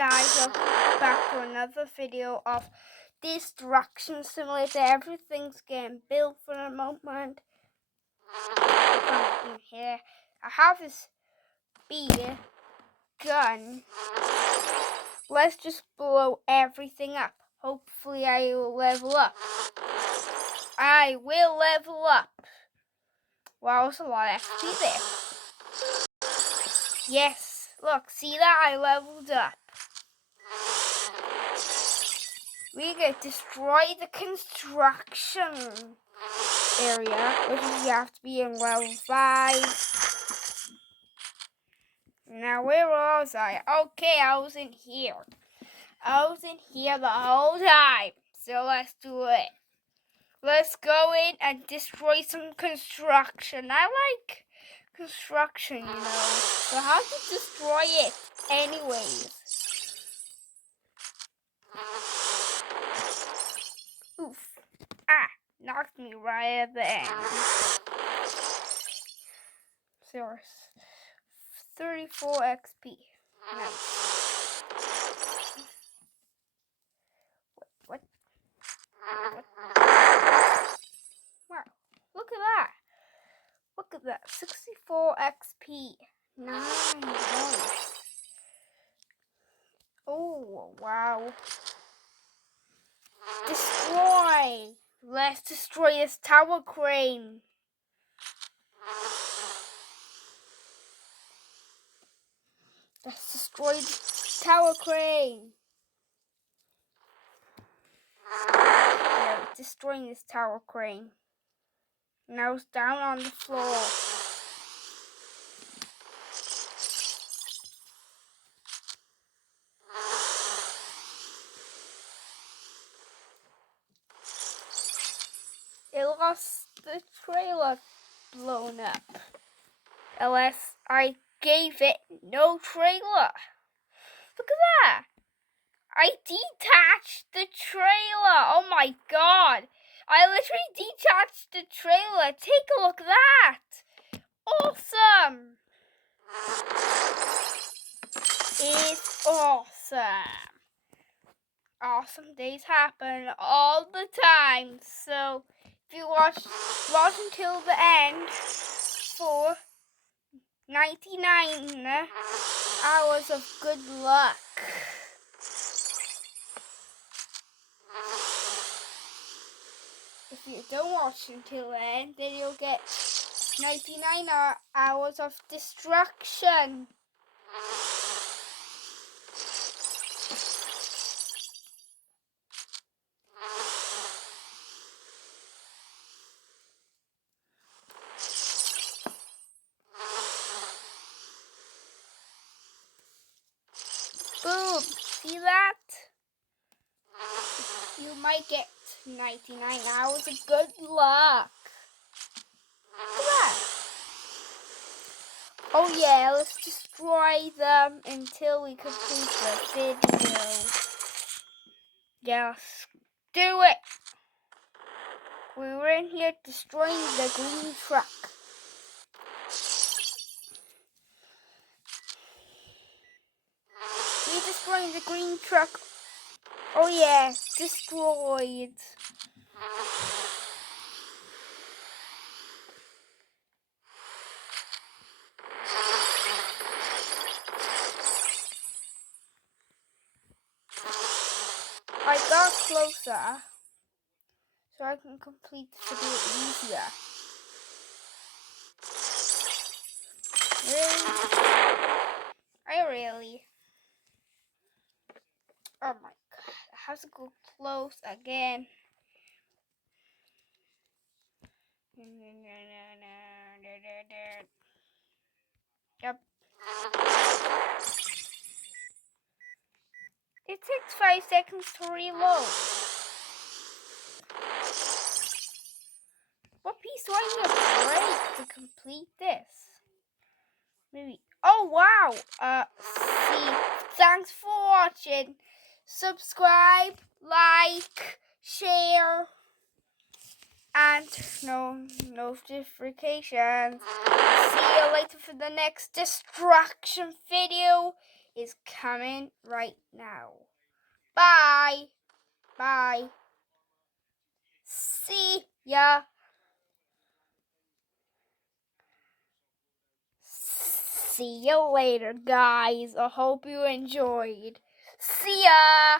guys, welcome back to another video of Destruction Simulator. Everything's getting built for the moment. In here, I have this speed gun. Let's just blow everything up. Hopefully I will level up. I will level up. Wow, there's a lot of XP there. Yes, look, see that? I leveled up. We get destroy the construction area, which is you have to be in level 5. Now where was I? Okay, I was in here. I was in here the whole time. So let's do it. Let's go in and destroy some construction. I like construction, you know. So how to destroy it anyways? Oof. Ah, knocked me right at the end. So 34 XP. Nice. What? Wow. Look at that. Look at that. 64 XP. Nice. Oh, wow. Destroy. Let's destroy this tower crane. Let's destroy the tower crane. Yeah, destroying this tower crane. Now it's down on the floor. It lost the trailer blown up. Unless I gave it no trailer. Look at that. I detached the trailer. Oh my god. I literally detached the trailer. Take a look at that. Awesome. It's awesome. Awesome days happen all the time. So if you watch until the end for 99 hours of good luck. If you don't watch until the end, then you'll get 99 hours of destruction. Boom! See that? You might get 99 hours of good luck. Look at that. Oh yeah, let's destroy them until we complete the video. Yes, do it. We were in here destroying the green truck. We're destroying the green truck. Oh yeah, destroyed. I got closer, so I can complete the video easier. Really? Oh my god, I have to go close again. Yep. It takes 5 seconds to reload. What piece do I need to break to complete this? Maybe. Oh wow. See. Thanks for watching. Subscribe, like, share, and no notifications. See you later for the next destruction video. is coming right now. Bye. Bye. See ya. See you later, guys. I hope you enjoyed. See ya.